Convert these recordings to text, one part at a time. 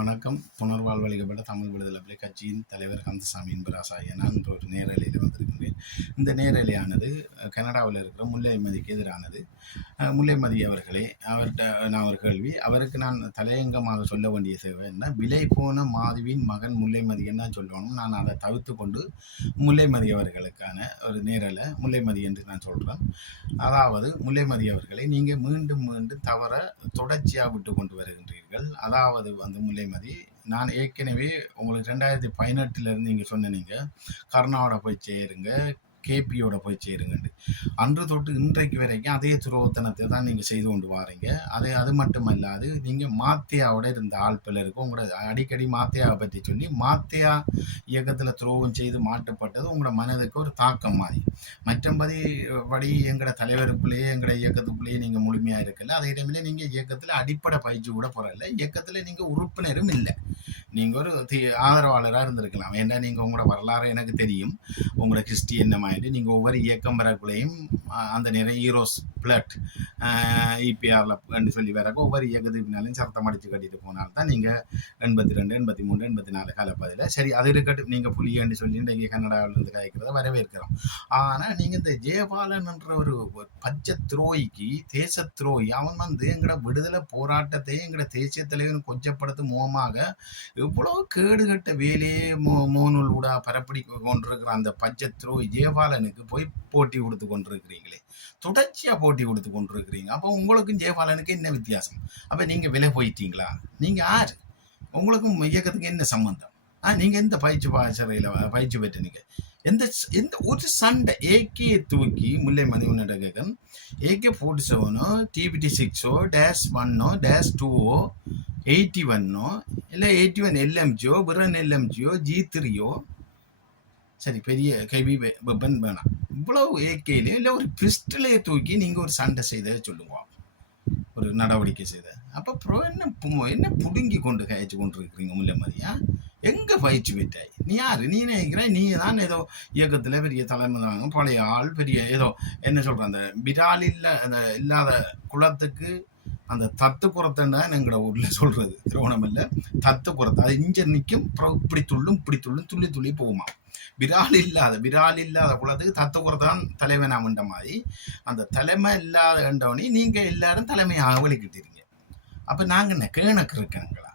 வணக்கம். புனர்வாழ்வளிக்கப்பட்ட தமிழ் விடுதலை கட்சியின் தலைவர் கந்தசாமி என்பராசாய நான் இன்று ஒரு நேரலையில் வந்திருக்கின்றேன். இந்த நேரலையானது கனடாவில் இருக்கிற முல்லைமதிக்கு எதிரானது. முல்லைமதி அவர்களே, அவர்கிட்ட நான் ஒரு கேள்வி, அவருக்கு நான் தலையங்கமாக சொல்ல வேண்டிய சேவை என்ன, விலை போன மாதுவின் மகன் முல்லைமதி என்ன சொல்லணும். நான் அதை தவிர்த்து கொண்டு முல்லைமதி அவர்களுக்கான ஒரு நேரலை முல்லைமதி என்று நான் சொல்கிறேன். அதாவது முல்லைமதி அவர்களை நீங்கள் மீண்டும் மீண்டும் தவற தொடர்ச்சியாக விட்டு கொண்டு வருகின்றீர்கள். அதாவது முல்லைமதி, நான் ஏற்கனவே உங்களுக்கு 2018 நீங்கள் சொன்னீங்க கர்நாடகா போய் சேருங்க, கேபியோட போய் சேருங்கண்டு. அன்று தொட்டு இன்றைக்கு வரைக்கும் அதே துரோகத்தனத்தை தான் நீங்கள் செய்து கொண்டு வாரீங்க. அது மட்டுமல்லாது நீங்கள் மாத்தியாவோட இருந்த ஆள் பிள்ளருக்கு உங்களோட அடிக்கடி மாத்தியாவை பற்றி சொல்லி மாத்தியா இயக்கத்தில் துரோகம் செய்து மாட்டப்பட்டது உங்களோட மனதுக்கு ஒரு தாக்கம் மாதிரி. மற்றபடி எங்களோட தலைவருக்குள்ளேயே எங்களோட இயக்கத்துக்குள்ளேயே நீங்கள் முழுமையாக இருக்கல. அதே டைமில் நீங்கள் இயக்கத்தில் அடிப்படை பயிற்சி கூட போகிறதில்ல. இயக்கத்தில் நீங்கள் உறுப்பினரும் இல்லை. நீங்கள் ஒரு ஆதரவாளராக இருந்திருக்கலாம். ஏன்னா நீங்கள் உங்களோட வரலாறு எனக்கு தெரியும். உங்களோட கிறிஸ்டி என்ன மாதிரி நீங்கள் ஒவ்வொரு இயக்கம் வரக்குள்ளேயும் அந்த நிறைய ஹீரோஸ் பிளட் இபிஆரில் சொல்லி வரக்கு ஒவ்வொரு இயக்கத்துக்குனாலையும் சரத்தம் அடித்து கட்டிட்டு போனால்தான் நீங்கள் 82, 83, 84 காலப்பதில் சரி அது இருக்கட்டும். நீங்கள் புலியன்னு சொல்லி இன்றைக்கு கன்னடாவிலிருந்து கதைக்கிறத வரவேற்கிறோம். ஆனால் நீங்கள் இந்த ஜெயபாலன் என்ற ஒரு பச்சை துரோகிக்கு, தேச துரோகி, அவன் எங்களோட விடுதலை போராட்டத்தை எங்களோட தேசிய தலைவன் கொச்சப்படுத்தும் முகமாக இவ்வளோ கேடுகட்ட வேலையே மோனூல் ஊடா பரப்படி கொண்டிருக்கிற அந்த பச்சை துரோகி ஜெயபாலனுக்கு போய் போட்டி கொடுத்து கொண்டிருக்கிறீங்களே, தொடர்ச்சியாக போட்டி கொடுத்து கொண்டிருக்கிறீங்க. அப்போ உங்களுக்கும் ஜெயபாலனுக்கு என்ன வித்தியாசம்? அப்போ நீங்கள் விலை போயிட்டீங்களா? நீங்கள் யார்? உங்களுக்கும் இயக்கத்துக்கு என்ன சம்பந்தம்? நீங்கள் எந்த பயிற்சி பெற்றீங்க? எந்த ஒரு சண்டை ஏகே தூக்கி முல்லைமதி உன்னடகன் AK-47 TPT-6 -1 -2 81 இல்லை 81 LMG விரன் LMG G3 சரி பெரிய கைவி வெப்பன் வேணாம். இவ்வளவு ஏகேலையும் இல்லை ஒரு பிஸ்டலையை தூக்கி நீங்கள் ஒரு சண்டை செய்த சொல்லுவோம், ஒரு நடவடிக்கை செய்த. அப்போ என்ன புடுங்கி கொண்டு கழிச்சு கொண்டு இருக்கிறீங்க முல்லைமதியா? எங்கே பயிற்சி பெற்றாய்? நீ யார்? நீ நினைக்கிற நீ தான் ஏதோ இயக்கத்தில் பெரிய தலைமை பழைய ஆள், பெரிய ஏதோ என்ன சொல்கிற அந்த விராலில் அந்த இல்லாத குளத்துக்கு அந்த தத்து குறத்தான் எங்களோட ஊரில் சொல்கிறது. திருவண்ணாமலை தத்து குறத்து அது இஞ்சர் நிற்கும், இப்படி துள்ளும் துள்ளி துள்ளி போகுமா. விரால் இல்லாத குலத்துக்கு தத்து குறத்தான் தலைவனா என்ற மாதிரி அந்த தலைமை இல்லாத என்றவனே நீங்கள் எல்லாரும் தலைமையாக வலிக்கிட்டீங்க. அப்போ நாங்கள் என்ன கேணக்கு இருக்கணுங்களா?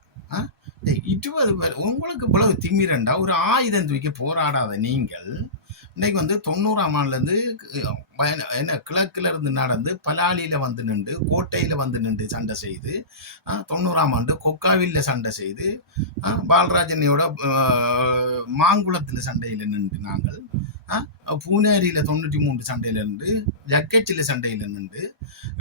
20 பேர் உங்களுக்கு இவ்வளவு திமிரண்டா ஒரு ஆயுதம் தூக்கி போராடாத நீங்கள் இன்னைக்கு 90ஆம் ஆண்டுலேருந்து என்ன கிழக்குல இருந்து நடந்து பலாலியில் வந்து நின்று, கோட்டையில் வந்து நின்று சண்டை செய்து, 90ஆம் ஆண்டு கொக்காவில்ல சண்டை செய்து, பாலராஜனையோட மாங்குளத்தில் சண்டையில் நின்று, நாங்கள் பூனேரியில் 93 சண்டையில் நின்று, ஜக்கச்சில் சண்டையில் நின்று,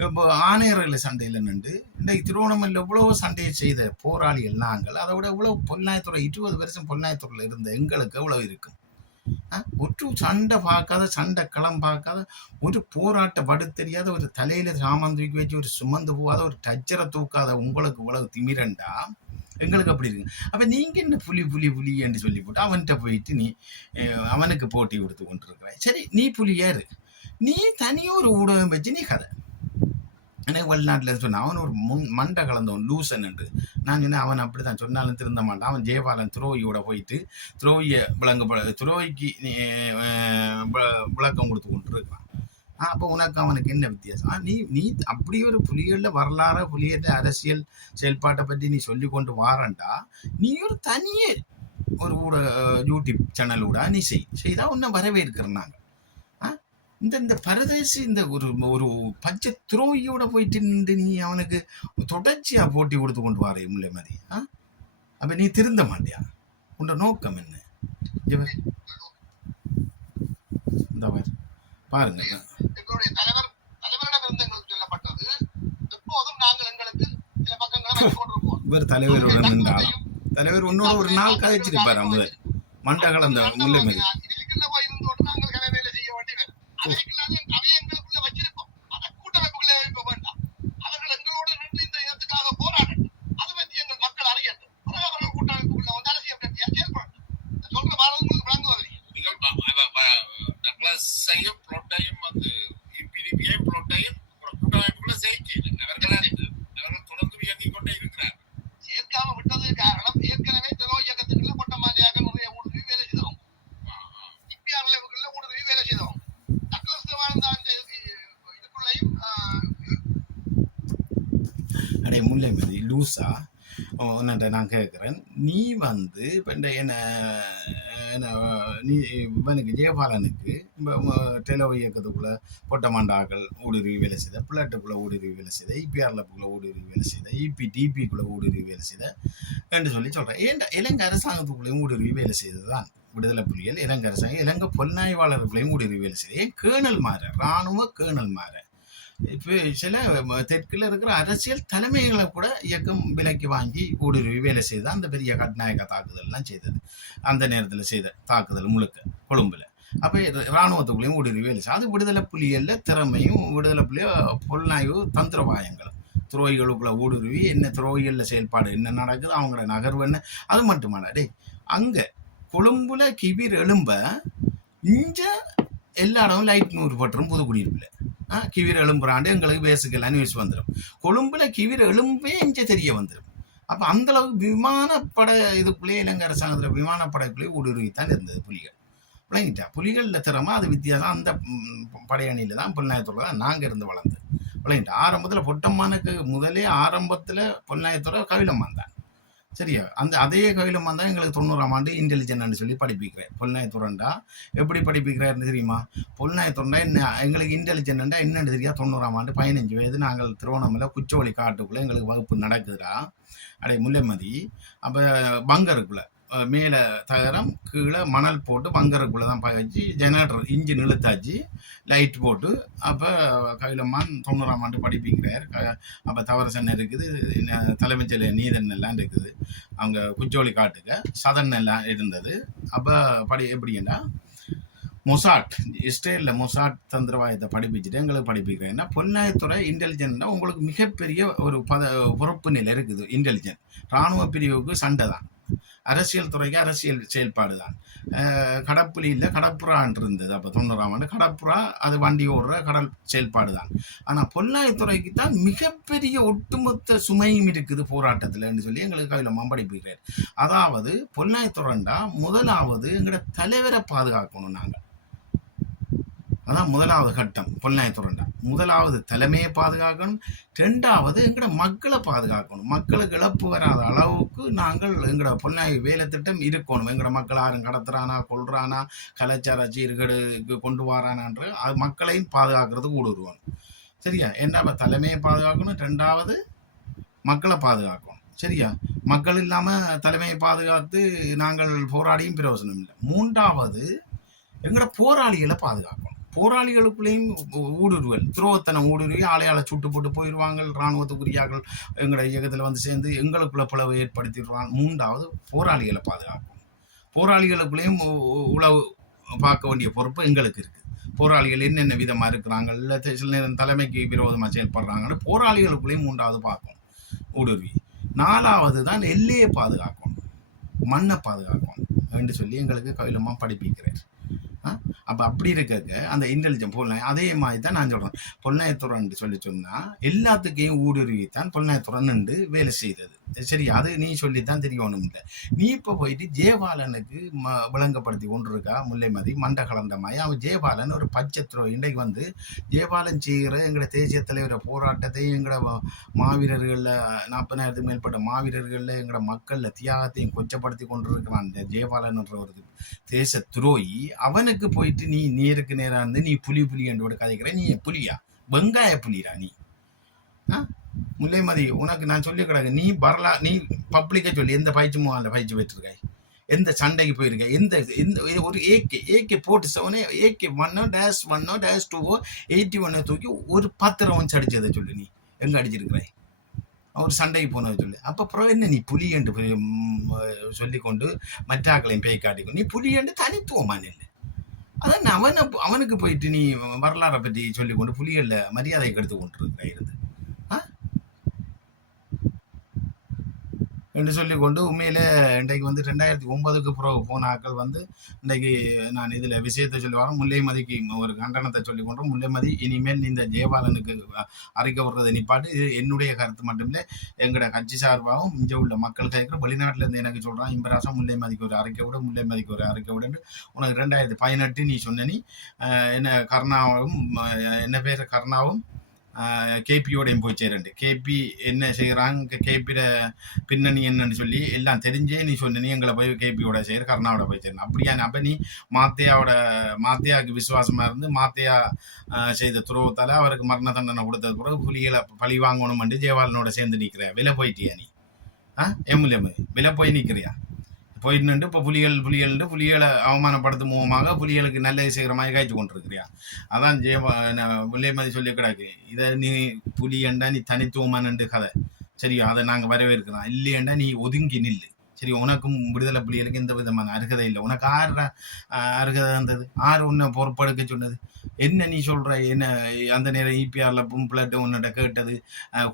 இப்போ ஆணையரில் சண்டையில் நின்று, இன்றைக்கு திருவோணமலையில் எவ்வளோ சண்டையை செய்த போராளிகள் நாங்கள். அதை விட எவ்வளோ பொன்னாயத்துறை 20 வருஷம் பொன்னாயத்துறையில் இருந்த எங்களுக்கு எவ்வளோ இருக்கும்? ஒரு சண்டை பார்க்காத, சண்டை களம் பார்க்காத, ஒரு போராட்ட படு தெரியாத, ஒரு தலையில சாமான் தூக்கி வச்சு ஒரு சுமந்து போகாத, ஒரு டச்சரை தூக்காத உங்களுக்கு இவ்வளவு திமிரண்டா எங்களுக்கு அப்படி இருக்கு. அப்ப நீங்க என்ன புலி என்று சொல்லி போட்டு அவன்கிட்ட போயிட்டு நீ அவனுக்கு போட்டி கொடுத்து கொண்டு இருக்கிறாய். சரி, நீ புலியாரு, நீ தனியொரு ஊடகம் வச்சு நீ கதை. எனக்கு வெளிநாட்டில் சொன்னான் அவன் ஒரு மண்டை கலந்தவன் லூசன் என்று. நான் சொன்னேன் அவன் அப்படி தான் சொன்னாலும் திருந்த மாட்டான். அவன் ஜெயபாலன் துரோகியோட போயிட்டு துரோகியை துரோகிக்கு விளக்கம் கொடுத்து கொண்டு இருக்கான். அப்போ உனக்கு அவனுக்கு என்ன வித்தியாசம்? நீ அப்படி ஒரு புலிகளில் வரலாறு, புலியற்ற அரசியல் செயல்பாட்டை பற்றி நீ சொல்லி கொண்டு வாரண்டா, நீ ஒரு தனியே ஒரு யூடியூப் சேனல் கூட நீ செய்தா உன்னை வரவேற்கிறேன் நாங்கள். இந்த பரதேசி இந்த ஒரு பச்சை துரோகியோட போயிட்டு நின்று நீ அவனுக்கு தொடர்ச்சியா போட்டி கொடுத்து கொண்டு வாரே முல்லைமதி. அப்ப நீ திருந்த மாட்டியா? உன்னோட நோக்கம் என்ன? பாருங்க, இவர் தலைவரோட நின்றாலும் தலைவர் உன்னோட ஒரு நாள் கதைச்சிருப்பாரு முதல் மண்டகள் அந்த முல்லைமதி. அவர்கள் தொடர்ந்து இயங்கிக் கொண்டே இருக்கிறார். சேர்க்காம விட்டது காரணம் முழுசா உன்னிட்ட நான் கேட்குறேன். நீ வந்து இப்போ இந்த என்ன என்ன நீ இவனுக்கு ஜெயபாலனுக்கு இப்போ டெலோ இயக்கத்துக்குள்ளே பொட்டமாண்டாக்கள் ஊடுருவி வேலை செய்த, பிள்ளாட்டுக்குள்ளே ஊடுருவி வேலை செய்த, இபிஆர்லப்புக்குள்ளே ஊடுருவி வேலை செய்த, டிபிக்குள்ளே ஊடுருவி வேலை செய்த என்று சொல்லி சொல்கிறேன். ஏன்டா இலங்கை அரசாங்கத்துக்குள்ளேயும் ஊடுருவி வேலை செய்தது தான் விடுதலை புலிகள். இலங்கை அரசாங்கம் இலங்கை புலனாய்வாளர்களையும் ஊடுருவி வேலை செய்த. ஏன் கேர்னல் மாற, இராணுவ கேர்னல் மாற. இப்போ சில தெற்கில் இருக்கிற அரசியல் தலைமைகளை கூட இயக்கம் விலைக்கு வாங்கி ஊடுருவி வேலை செய்து அந்த பெரிய கட்நாயக்க தாக்குதல்லாம் செய்தது. அந்த நேரத்தில் செய்த தாக்குதல் முழுக்க கொழும்புல. அப்போ இராணுவத்துக்குள்ளேயும் ஊடுருவி வேலை செய்ய. அது விடுதலை புலிகளில் திறமையும் விடுதலை புலிய புலனாய்வு தந்திரவாயங்களும் துரோகிகளுக்குள்ள ஊடுருவி என்ன துரோகிகளில் செயல்பாடு என்ன நடக்குது, அவங்களோட நகர்வு என்ன, அது மட்டுமாடா டே. அங்கே கொழும்புல கிபீர் எழும்ப இஞ்ச எல்லா இடமும் லைட் 100 பட்டுரும் புதுக்குடியிருப்பில் கிவிர் எழும்புறாண்டு எங்களுக்கு பேசுக்கெல்லாம் நியூஸ் வந்துடும். கொழும்புல கிவிர் எழும்பே இங்கே தெரிய வந்துடும். அப்போ அந்தளவுக்கு விமானப்பட இதுக்குள்ளேயே இலங்கை அரசாங்கத்தில் விமானப்படைக்குள்ளேயே ஊடுருவித்தான் இருந்தது புலிகள். விளங்கிட்டா புலிகளில் திறமை அது வித்தியாசம். அந்த படையணியில் தான் புலனாயத்தோட தான் நாங்கள் இருந்து வளர்ந்து விளங்கிட்டா. ஆரம்பத்தில் பொட்டம்மானுக்கு முதலே ஆரம்பத்தில் புலனாயத்தோட கவிழம்மான் தான். சரியா, அந்த அதே கவிழம் தான் எங்களுக்கு 90ஆம் ஆண்டு இன்டெலிஜென்ட்னு சொல்லி படிப்பிக்கிறேன். புலனாயத்துறண்டா எப்படி படிப்பிக்கிறாருன்னு தெரியுமா? புலனாயத்துறண்டா என்ன எங்களுக்கு இன்டெலிஜென்டா என்னன்னு தெரியா? 90ஆம் ஆண்டு 15 வயது நாங்கள் திருவண்ணாமலை குச்சோலி காட்டுக்குள்ளே எங்களுக்கு வகுப்பு நடக்குதுடா. அடைய முல்லைமதி. அப்போ பங்கருக்குள்ளே மேலே தகரம் கீழே மணல் போட்டு பங்கருக்குள்ளே தான் வச்சு ஜெனரேட்டர் இன்ஜின் இழுத்தாச்சு லைட் போட்டு. அப்போ கைலம்மான் 90ஆம் ஆண்டு படிப்பிக்கிறார். அப்போ தவரசன் இருக்குது, தலைமைச் செயலர் நீதன் எல்லாம் இருக்குது. அவங்க குச்சோலி காட்டுக்க சதன் எல்லாம் இருந்தது. அப்போ எப்படின்னா மொசாட் இஸ்ரேலில் மொசாட் தந்திரவாயத்தை படிப்பிச்சுட்டு எங்களுக்கு படிப்பிக்கிறேன். ஏன்னா புலனாய்த்துறை இன்டெலிஜென்ட்னா உங்களுக்கு மிகப்பெரிய ஒரு பொறுப்பு நிலை இருக்குது. இன்டெலிஜென்ட் இராணுவ பிரிவுக்கு சண்டை தான், அரசியல் துறைக்கு அரசியல் செயல்பாடு தான். கடப்புலியில் கடப்புறான் இருந்தது. அப்போ 90ஆம் ஆண்டு கடப்புறா அது வண்டி ஓடுற கடல் செயல்பாடு தான். ஆனால் புலனாய்த்துறைக்கு தான் மிகப்பெரிய ஒட்டுமொத்த சுமையும் இருக்குது போராட்டத்தில்னு சொல்லி எங்களுக்கு அதில் படிப்பிக்கிறார். அதாவது புலனாய்த்துறைண்டா முதலாவது எங்களோட தலைவரை பாதுகாக்கணும். நாங்கள் அதான் முதலாவது கட்டம். புலனாய்த்துறைண்டா முதலாவது தலைமையை பாதுகாக்கணும், 2வது எங்களோட மக்களை பாதுகாக்கணும். மக்களுக்கு இழப்பு வராத அளவுக்கு நாங்கள் எங்களோட புலனாய்வு வேலை திட்டம் இருக்கணும். எங்களோட மக்கள் யாரும் கடத்துறானா கொள்றானா கலாச்சார சீர்கேடுக்கு கொண்டு வரானான்ற அது மக்களையும் பாதுகாக்கிறதுக்கு ஊடுருவணும். சரியா, என்ன தலைமையை பாதுகாக்கணும், 2வது மக்களை பாதுகாக்கணும். சரியா, மக்கள் இல்லாமல் தலைமையை பாதுகாத்து நாங்கள் போராடியும் பிரயோசனம் இல்லை. 3வது எங்களோட போராளிகளை பாதுகாக்கணும். போராளிகளுக்குள்ளேயும் ஊடுருவல் துரோகத்தனம் ஊடுருவி ஆளையாளை சுட்டு போட்டு போயிடுவாங்க. இராணுவத்துக்குரியாக்கள் எங்களோட இயக்கத்தில் வந்து சேர்ந்து எங்களுக்குள்ள பிளவு ஏற்படுத்திடுவாங்க. 3வது போராளிகளை பாதுகாக்கும். போராளிகளுக்குள்ளேயும் உளவு பார்க்க வேண்டிய பொறுப்பு எங்களுக்கு இருக்குது. போராளிகள் என்னென்ன விதமாக இருக்கிறாங்க, இல்லை சில நேரம் தலைமைக்கு விரோதமாக செயல்படுறாங்கன்னு போராளிகளுக்குள்ளேயும் 3வது பார்க்கும் ஊடுருவி. 4வது தான் எல்லையை பாதுகாக்கணும், மண்ணை பாதுகாக்கணும் என்று சொல்லி எங்களுக்கு கையிலமாக படிப்பிக்கிறார். அப்போ அப்படி இருக்க அந்த இன்டெலிஜென்ட் புலனாய் அதே மாதிரி தான் நான் சொல்கிறேன். புலனாய்த்துறைன்னு சொல்லி சொன்னால் எல்லாத்துக்கையும் ஊடுருவித்தான் புலனாய்த்துறைன்னு வேலை செய்தது. சரி, அது நீ சொல்லித்தான் தெரியணும். இல்லை நீ இப்போ போயிட்டு ஜெயபாலனுக்கு விளங்கப்படுத்தி கொண்டிருக்கா முல்லைமதி மண்டை கலந்த மாதிரி. அவன் ஜெயபாலன் ஒரு பச்சை இன்றைக்கு வந்து ஜெயபாலன் செய்கிற எங்களோட தேசிய தலைவரை போராட்டத்தையும் எங்களோட மாவீரர்களில் 40,000க்கு மேற்பட்ட மாவீரர்களில் எங்களோட மக்களில் தியாகத்தையும் கொச்சப்படுத்தி கொண்டிருக்கிறான் இந்த ஜெயபாலன் என்ற ஒரு தேச துரோகி. அவனுக்கு போயிட்டு நீ நேருக்கு நேராக இருந்து நீ புலி என்று கதைக்கிற. நீ புலியா? வெங்காய புலிரா நீ? முல்லைமதி, உனக்கு நான் சொல்லி கிடக்கு. நீ நீ பப்ளிக்கா சொல்லி எந்த பயிற்சி பயிற்சி போயிட்டுருக்காய், எந்த சண்டைக்கு போயிருக்க, எந்த ஒரு AK 47 AK 1-1-2 81 தூக்கி ஒரு 10 ரவுண்ட்ஸ் அடிச்சதை சொல்லு. நீ எங்க அடிச்சிருக்கிறாய்? ஒரு சண்டைக்கு போனதை சொல்லு. அப்போ அப்புறம் என்ன நீ புலி என்று சொல்லிக்கொண்டு மற்றாக்களையும் பேய் காட்டிக்கொண்டு நீ புலி என்று தனித்துவமான இல்லை. அதான் அவனுக்கு போயிட்டு நீ வரலாறை பற்றி சொல்லிக்கொண்டு புலிகளில் மரியாதை கெடுத்து கொண்டிருக்கிறாய் இருந்து என்று சொல்லிக்கொண்டு உண்மையிலே இன்றைக்கு வந்து 2009க்கு பிறகு போன ஆக்கள் வந்து இன்றைக்கு நான் இதில் விஷயத்தை சொல்லி வரேன். முல்லைமதிக்கு ஒரு கண்டனத்தை சொல்லிக்கொண்டோம். முல்லைமதி இனிமேல் இந்த ஜெயபாலனுக்கு அறிக்கை விடுறதை நிப்பாட்டு. இது என்னுடைய கருத்து மட்டுமில்லை, எங்களோட கட்சி சார்பாகவும் இங்கே உள்ள மக்கள் கேட்குற வெளிநாட்டிலேருந்து எனக்கு சொல்கிறான், இம்பராசம் முல்லைமதிக்கு ஒரு அறிக்கை விட, முல்லைமதிக்கு ஒரு அறிக்கை விடுன்னு. உனக்கு 2018 நீ சொன்ன நீ என்ன கருணாவும் என்ன பேர் கருணாவும் கேபியோடையும் போய் சேரண்டு. கேபி என்ன செய்கிறாங்க, கேபியோட பின்னணி என்னன்னு சொல்லி எல்லாம் தெரிஞ்சே நீ சொன்ன நீ எங்களை போய் கேபியோட செய்கிற கருணாவோட போய் சேரணும். அப்படியா? அப்போ நீ மாத்தையாவுக்கு விசுவாசமாக இருந்து மாத்தையா செய்த துரோகத்தால் அவருக்கு மரண தண்டனை கொடுத்தது பிறகு புலிகளை பழி வாங்கணும்னு ஜெயபாலனோட சேர்ந்து நிற்கிற விலை போயிட்டியா நீ? எம்எல்ஏ விலை போய் நிற்கிறியா? போயிட்டு இப்போ புலிகளை அவமானப்படுத்தும் மூலமாக புலிகளுக்கு நல்லது செய்கிற மாதிரி காய்ச்சி கொண்டிருக்கிறியா? அதான் முல்லைமதி சொல்லி கிடாக்கு, இதை நீ புலியண்டா நீ தனித்துவமானண்டு கதை, சரியா? அதை நாங்கள் வரவேற்கிறோம். இல்லையண்டா நீ ஒதுங்கி நில்லு, சரி? உனக்கும் விடுதலை புலிகளுக்கு எந்த விதமான அருகதை இல்லை. உனக்கு அருகதை இருந்தது? உன்னை பொறுப்பெடுக்க சொன்னது? என்ன நீ சொல்ற? என்ன அந்த நேரம் இபிஆர்ல பிளட் உன்னிட்ட கேட்டது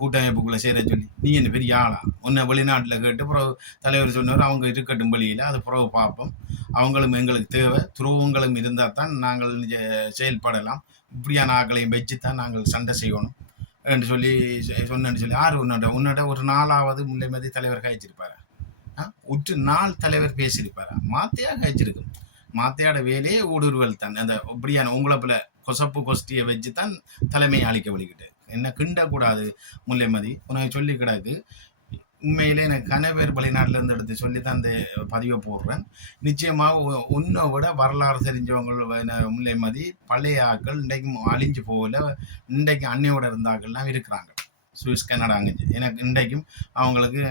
கூட்டமைப்புக்குள்ள சேர சொல்லி நீ என்ன பெரிய ஆளா? உன்னை வெளிநாட்டில் கேட்டு பிறகு தலைவர் சொன்னவர் அவங்க இருக்கட்டும் வெளியில், அது பிறகு பார்ப்போம், அவங்களும் எங்களுக்கு தேவை, துருவங்களும் இருந்தால் தான் நாங்கள் செயல்படலாம், இப்படியான ஆக்களையும் வச்சுத்தான் நாங்கள் சண்டை செய்யணும் என்று சொல்லி சொன்னேன்னு சொல்லி உன்னோட ஒரு நாளாவது முல்லைமதி தலைவர் காய்ச்சிருப்பாரு? உற்று நாள் தலைவர் பேசியிருப்பாரா? மாத்தையா காய்ச்சிருக்கும். மாத்தையாட வேலையே ஊடுருவல் தான். அந்த இப்படியான உங்களை போல கொசப்பு கொஸ்டியை வச்சு தான் தலைமையை அழிக்க வழிகிட்டு என்ன கிண்டக்கூடாது முல்லைமதி, உனக்கு சொல்லி கிடக்கு. உண்மையிலே எனக்கு கனவேர் வெளிநாட்டில் இருந்து எடுத்து சொல்லி தான் அந்த பதிவை போடுறேன். நிச்சயமாக உன்னை விட வரலாறு தெரிஞ்சவங்க முல்லைமதி பழைய ஆக்கள் இன்றைக்கும் அழிஞ்சு போகல, இன்றைக்கு அன்னையோட இருந்தாக்கள்லாம் இருக்கிறாங்க. சுவிஸ் கனடாங்க. எனக்கு இன்றைக்கும் அவங்களுக்கு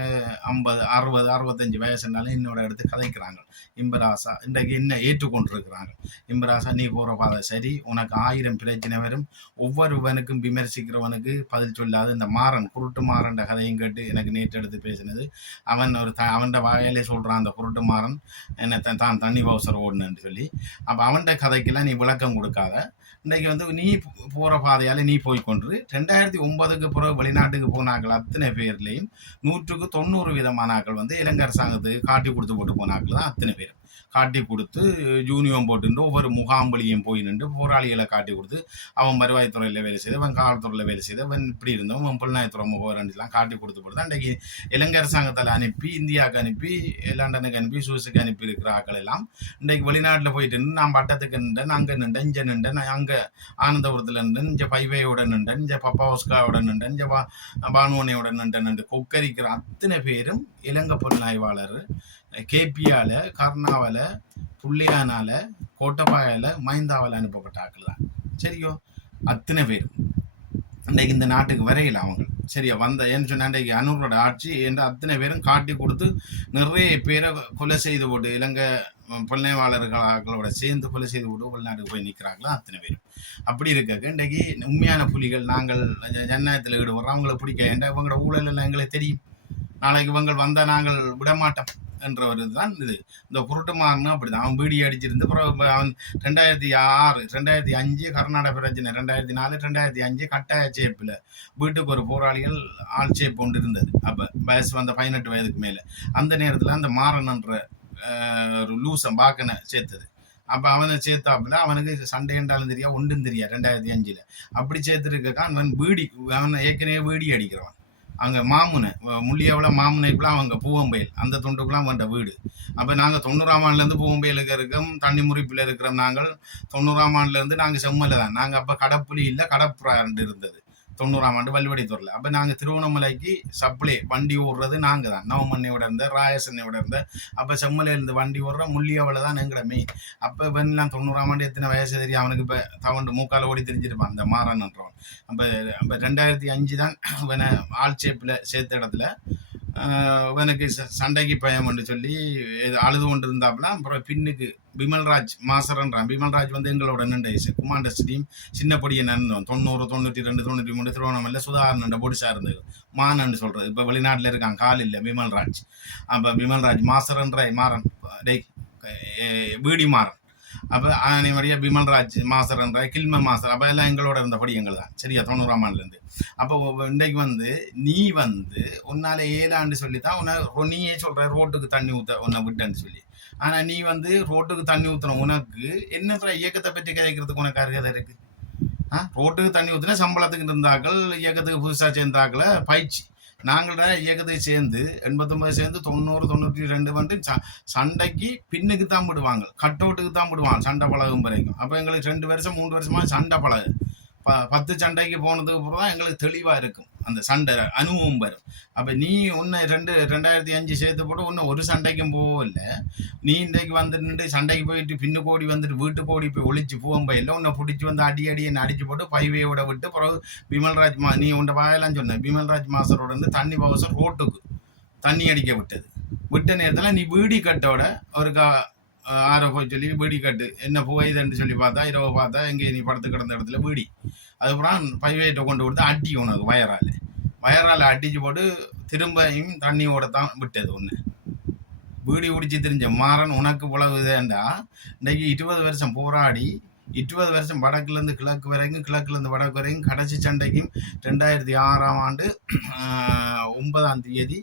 50, 60, 65 வயசுனாலும் என்னோட எடுத்து கதைக்கிறாங்க. இம்பராசா இன்றைக்கு என்ன ஏற்றுக்கொண்டிருக்கிறாங்க. இம்பராசா நீ போகிற பாதை சரி, உனக்கு 1000 பிரச்சனை வரும், ஒவ்வொருவனுக்கும் விமர்சிக்கிறவனுக்கு பதில் சொல்லாது. இந்த குருட்டு மாறன்ற கதையும் கேட்டு எனக்கு நேற்று எடுத்து பேசினது. அவன் அவன் வாயிலே சொல்கிறான், அந்த குருட்டு மாறன் என்ன தான் தண்ணி பவுசர் ஓடுனு சொல்லி. அப்போ அவன் கதைக்கெல்லாம் நீ விளக்கம் கொடுக்காத. இன்றைக்கு நீ போகிற பாதையால் நீ போய்கொண்டு 2009க்கு பிறகு வெளிநாட்டுக்கு போனாக்கள் அத்தனை பேர்லேயும் 100க்கு 90 விதமானாக்கள் இலங்கை அரசாங்கத்துக்கு காட்டி கொடுத்து போட்டு போனாக்கள் தான் அத்தனை பேர். காட்டி கொடுத்து யூனியன் போட்டு ஒவ்வொரு முகாம்பலியும் போய் நின்று போராளிகளை காட்டி கொடுத்து அவன் வருவாய்த்துறையில் வேலை செய்த, அவன் காவல்துறையில் வேலை செய்த, அவன் இப்படி இருந்தவன், அவன் புலனாய்த்துறை முகவரெல்லாம் காட்டி கொடுத்து போட்டு தான் இன்றைக்கு இலங்கை அரசாங்கத்தில் அனுப்பி இந்தியாவுக்கு அனுப்பி லண்டனுக்கு அனுப்பி சுவிஸுக்கு அனுப்பி இருக்கிற ஆக்கள் எல்லாம் இன்றைக்கு வெளிநாட்டில் போயிட்டு நான் பட்டத்துக்கு நின்றேன், அங்கே நின்றேன், இங்கே நின்றேன், அங்கே ஆனந்தபுரத்தில் நின்றேன், இங்கே பைவையோட நின்றேன், இங்கே பப்பாவுஸ்காவோட நின்றேன், இங்கே பானுவனையோட நின்றேன் கொக்கரிக்கிற அத்தனை பேரும் இலங்கை புலனாய்வாளர் கேபியால, கர்ணாவால, புள்ளியானால, கோட்டபாயால, மைந்தாவால் அனுப்பப்பட்ட ஆக்கள் தான். சரியோ? அத்தனை பேர் இன்றைக்கு இந்த நாட்டுக்கு வரையில அவங்க சரியா ஏன்னு சொன்னா இன்றைக்கு அனூரோட ஆட்சி என்ற அத்தனை பேரும் காட்டி கொடுத்து நிறைய பேரை கொலை செய்து போட்டு இலங்கை புலனாய்வாளர்களோட சேர்ந்து கொலை செய்து போட்டு வெளிநாட்டுக்கு போய் நிற்கிறாங்களா அத்தனை பேரும். அப்படி இருக்க இன்றைக்கு உண்மையான புலிகள் நாங்கள் ஜனநாயகத்தில் ஈடுபடுறோம், அவங்களை பிடிக்க ஏன்டா இவங்களோட ஊழல் எல்லாம் எங்களுக்கு தெரியும், நாளைக்கு இவங்க வந்தால் நாங்கள் விடமாட்டோம் என்றவர் தான் இது. இந்த குருட்டு மாறனும் அப்படிதான். அவன் பீடி அடிச்சிருந்து அவன் 2006, 2005 கர்நாடக பிரச்சனை, 2004, 2005 கட்டாய சேப்பில் வீட்டுக்கு ஒரு போராளிகள் ஆள் சேப் கொண்டு இருந்தது. அப்போ வயசு 18 வயதுக்கு மேலே அந்த நேரத்தில் அந்த மாறன்ன்ற ஒரு லூசம் பாக்கனை சேர்த்தது. அப்போ அவனை சேர்த்தாப்புல அவனுக்கு சண்டை என்றாலும் தெரியா ஒன்றும் தெரியா 2005 அப்படி சேர்த்துருக்கான். அவன் ஏற்கனவே வீடி அடிக்கிறவன். அங்கே மாமுனை முள்ளியாவில் மாமுனைக்குள்ள அவங்க பூவம்பயல் அந்த தொண்டுக்குலாம் அவன்ட வீடு. அப்போ நாங்கள் 90ஆம் ஆண்டுலேருந்து பூவம்பயலுக்கு இருக்கோம், தண்ணி முறிப்பில் இருக்கிறோம். நாங்கள் 90ஆம் ஆண்டுலேருந்து நாங்கள் செம்மலை தான். நாங்கள் அப்போ கடப்புலி இல்லை, கடப்புறாண்டு இருந்தது 90ஆம் ஆண்டு வல்வடித்துறையில். அப்போ நாங்கள் திருவண்ணாமலைக்கு சப்ளை வண்டி ஓடுறது நாங்கள் தான். நவமண்ணையோட இருந்த ராயசன்னையோட இருந்த அப்போ செம்மலையிலேருந்து வண்டி ஓடுற முள்ளியாவில் தான் எங்கட மெயின். அப்போ இவன்லாம் 90ஆம் ஆண்டு எத்தனை வயசு தெரியும் அவனுக்கு. இப்போ தவண்டு மூக்கால் ஓடி தெரிஞ்சிருப்பான் அந்த மாறன்றவன். அப்போ 2005 தான் இவனை ஆள் சேப்பில் சேர்த்த இடத்துல இவனுக்கு சண்டைக்கு பயம்னு சொல்லி அழுது கொண்டு இருந்தாப்புல. அப்புறம் பின்னுக்கு பிமல்ராஜ் மாசரன்றான். பிமல்ராஜ் எங்களோட நின்ற குமாண்டஸ் டீம் சின்ன பொடியை நின்றோம். 90, 92, 93 திருவண்ணாமலை சுதாகரன் பொடிசா இருந்தது. மானன்னு சொல்றது. இப்போ வெளிநாட்டில் இருக்கான், கால் இல்லை பிமல்ராஜ். அப்போ பிமல்ராஜ் மாசரன்ற மாறன் வீடி மாறன். அப்போ அதே மாதிரியா பிமல்ராஜ் மாசரன்ற கில்ம மாசர். அப்போ எல்லாம் எங்களோட இருந்த படியங்கள் தான் சரியா 90ஆம் ஆண்டுலேருந்து. அப்போ இன்றைக்கு நீ உன்னால ஏழாண்டு சொல்லித்தான் நீயே சொல்ற ரோட்டுக்கு தண்ணி ஊற்ற உன்னை விட்டேன்னு சொல்லி. ஆனால் நீ ரோட்டுக்கு தண்ணி ஊற்றணும். உனக்கு என்ன இயக்கத்தை பற்றி கதைக்கிறதுக்கு உனக்கு அருகதை இருக்கு? ரோட்டுக்கு தண்ணி ஊற்றினா சம்பளத்துக்கு இருந்தாக்கள், இயக்கத்துக்கு புதுசாக சேர்ந்தாக்களை பயிற்சி. நாங்கள இயக்கத்துக்கு சேர்ந்து 89 சேர்ந்து 90, 92 சண்டைக்கு பின்னுக்கு தான் விடுவாங்க, கட் அவுட்டுக்கு தான் விடுவாங்க சண்டை பழகும் வரைக்கும். அப்போ எங்களுக்கு 2 வருஷம் 3 வருஷமா சண்டை பழகு 10 சண்டைக்கு போனதுக்கு அப்புறம் தான் எங்களுக்கு தெளிவாக இருக்கும், அந்த சண்டை அனுபவம் வரும். அப்போ நீ ஒன்று 2005 சேர்த்து போட்டு ஒன்று ஒரு சண்டைக்கும் போகல, நீ இன்றைக்கு வந்து நின்று சண்டைக்கு போயிட்டு பின்னுக்கு ஓடி வந்துட்டு வீட்டுக்கு ஓடி போய் ஒழிச்சு போகும்போது இல்லை உன்னை பிடிச்சி வந்து அடின்னு அடிச்சு போட்டு பைவேயோட விட்டு பிறகு விமல்ராஜ் நீ உண்ட வாயெல்லாம் சொன்ன விமல்ராஜ் மாஸ்டரோட இருந்து தண்ணி பவசம் ரோட்டுக்கு தண்ணி அடிக்க விட்டது. விட்ட நேரத்தில் நீ வீடி கட்டோட ஒரு ஆரோ போய் சொல்லி வீடி கட்டு என்ன போயுதுன்னு சொல்லி பார்த்தா இரவு பார்த்தா எங்கே நீ படுத்து கிடந்த இடத்துல வீடி. அதுக்கப்புறம் பைவேட்டை கொண்டு கொடுத்து அடி உனக்கு வயரால் அடிச்சு போட்டு திரும்பியும் தண்ணியோட தான் விட்டது. ஒன்று வீடி பிடிச்சி தெரிஞ்ச மாறன் உனக்கு புலவுதேண்டா இன்றைக்கு 20 வருஷம் போராடி 20 வருஷம் வடக்குலேருந்து கிழக்கு வரைக்கும் கிழக்குலேருந்து வடக்கு வரைக்கும் கடைசி சண்டைக்கும் 2006ஆம் ஆண்டு 9ஆம் தேதி